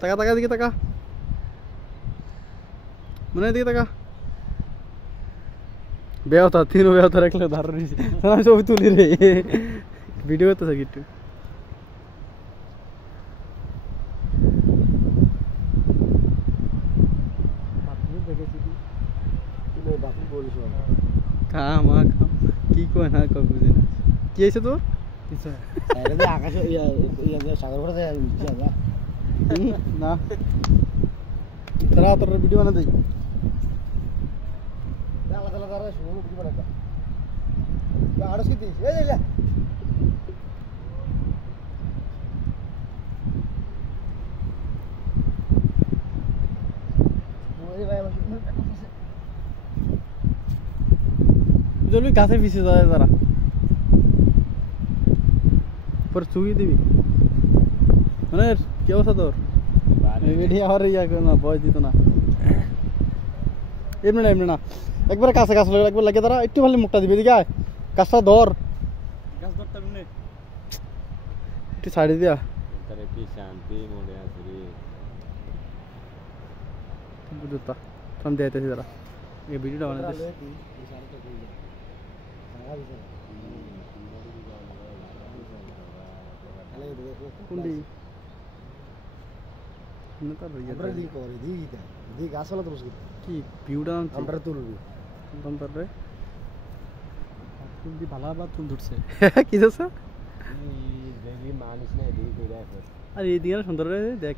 তাকা তাকা দিকে তাকা মনে দিকে তাকা বেওতা তিনও বেওতা রাখলে ধার রয়েছে আমি ছবি তুলি রে ভিডিও করতে থাকি একটু কাম কি কয় না কয় বুঝি না কি হয়েছে তোর আকাশে সাগর করে না তারা তোর ভিডিও বানা দেই আলাদা আলাদা ভিডিও বানাতে আরো কি দিস এই যা জলবি গাছে পিছিয়ে যায় তারা পরে চুই দিবি মানে কি অবস্থা তোর এটি আর ইয়া না বয়স দিত না এমনি না একবারে কাছে গাছ লাগে একবার লাগে তারা একটু ভালো মুখটা দিবি এদিকে আয় গাছটা ধর গাছ ধরতে এমনি একটু ছাড়ি দিয়া তারে কি শান্তি মনে আছে রে বুঝতা ফোন দিতেছি তারা এই ভিডিওটা বানাইতে কোনটি কি ভিউটা আমরা তুলবি রে তুলবি ভালো আবার তুল ধরছে কি ধরছে মানুষ নাই আর এই দিকে সুন্দর রে দেখ